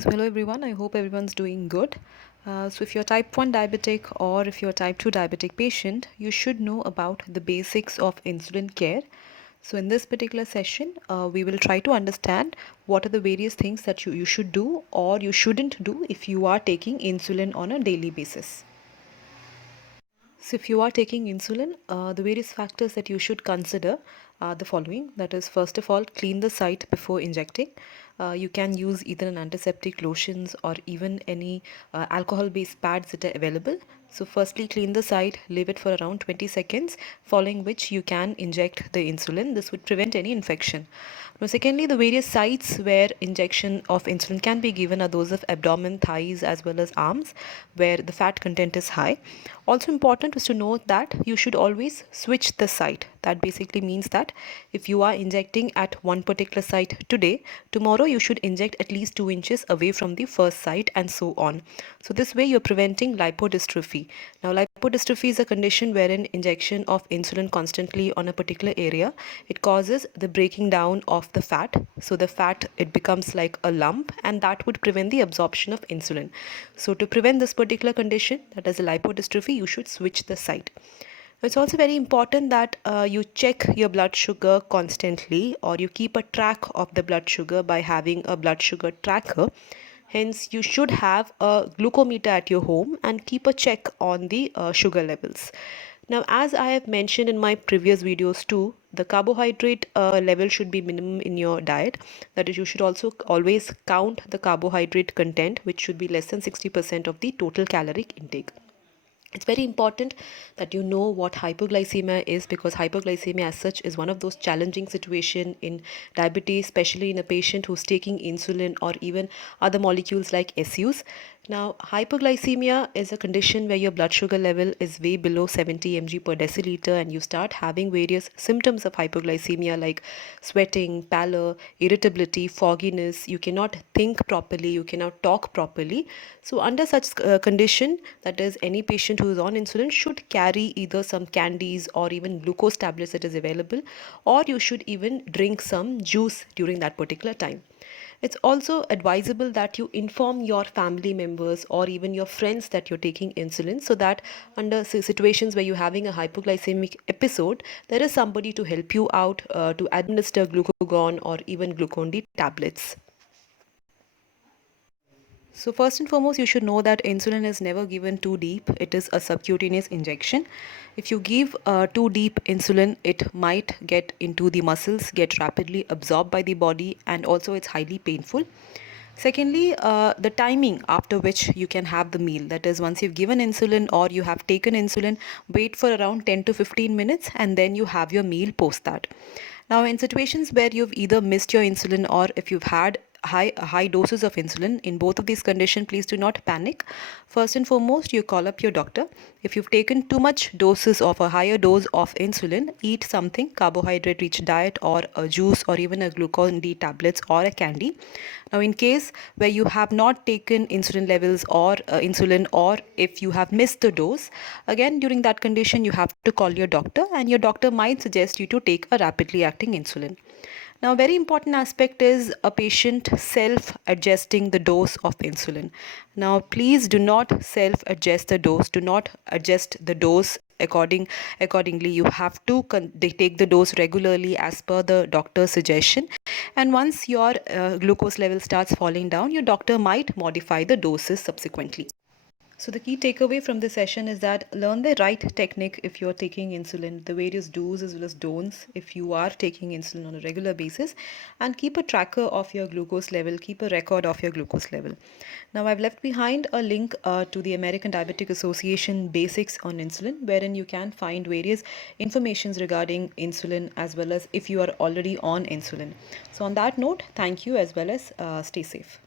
So hello everyone, I hope everyone's doing good. So if you're type 1 diabetic or if you're type 2 diabetic patient, you should know about the basics of insulin care. So in this particular session, we will try to understand what are the various things that you should do or you shouldn't do if you are taking insulin on a daily basis. So if you are taking insulin, the various factors that you should consider are the following. That is, first of all, clean the site before injecting. You can use either an antiseptic lotions or even any alcohol-based pads that are available. So firstly, clean the site, leave it for around 20 seconds, following which you can inject the insulin. This would prevent any infection. Now, secondly, the various sites where injection of insulin can be given are those of abdomen, thighs, as well as arms, where the fat content is high. Also important is to note that you should always switch the site. That basically means that if you are injecting at one particular site today, tomorrow you should inject at least 2 inches away from the first site and so on. So this way you're preventing lipodystrophy. Now lipodystrophy is a condition wherein injection of insulin constantly on a particular area, it causes the breaking down of the fat. So the fat, it becomes like a lump, and that would prevent the absorption of insulin. So to prevent this particular condition, that is a lipodystrophy, you should switch the site. It's also very important that you check your blood sugar constantly, or you keep a track of the blood sugar by having a blood sugar tracker. Hence, you should have a glucometer at your home and keep a check on the sugar levels. Now, as I have mentioned in my previous videos too, the carbohydrate level should be minimum in your diet. That is, you should also always count the carbohydrate content, which should be less than 60% of the total caloric intake. It's very important that you know what hypoglycemia is, because hypoglycemia as such is one of those challenging situations in diabetes, especially in a patient who's taking insulin or even other molecules like SUs. Now, hypoglycemia is a condition where your blood sugar level is way below 70 mg per deciliter, and you start having various symptoms of hypoglycemia like sweating, pallor, irritability, fogginess. You cannot think properly, you cannot talk properly. So under such condition, that is, any patient who is on insulin should carry either some candies or even glucose tablets that is available, or you should even drink some juice during that particular time. It's also advisable that you inform your family members or even your friends that you're taking insulin, so that under situations where you're having a hypoglycemic episode, there is somebody to help you out to administer glucagon or even Glucon-D tablets. So first and foremost, you should know that insulin is never given too deep. It is a subcutaneous injection. If you give too deep insulin, it might get into the muscles, get rapidly absorbed by the body, and also it's highly painful. Secondly, the timing after which you can have the meal. That is, once you've given insulin or you have taken insulin, wait for around 10 to 15 minutes and then you have your meal post that. Now, in situations where you've either missed your insulin or if you've had high doses of insulin, in both of these conditions, please do not panic. First and foremost, you call up your doctor. If you've taken too much doses of a higher dose of insulin, eat something carbohydrate rich diet or a juice or even a Glucon-D tablets or a candy. Now, in case where you have not taken insulin levels or insulin, or if you have missed the dose, again during that condition you have to call your doctor, and your doctor might suggest you to take a rapidly acting insulin. Now, a very important aspect is a patient self-adjusting the dose of insulin. Now, please do not self-adjust the dose. Do not adjust the dose accordingly. You have to take the dose regularly as per the doctor's suggestion. And once your glucose level starts falling down, your doctor might modify the doses subsequently. So the key takeaway from this session is that learn the right technique if you're taking insulin, the various do's as well as don'ts if you are taking insulin on a regular basis, and keep a tracker of your glucose level, keep a record of your glucose level. Now, I've left behind a link to the American Diabetic Association Basics on Insulin, wherein you can find various informations regarding insulin as well as if you are already on insulin. So on that note, thank you as well as stay safe.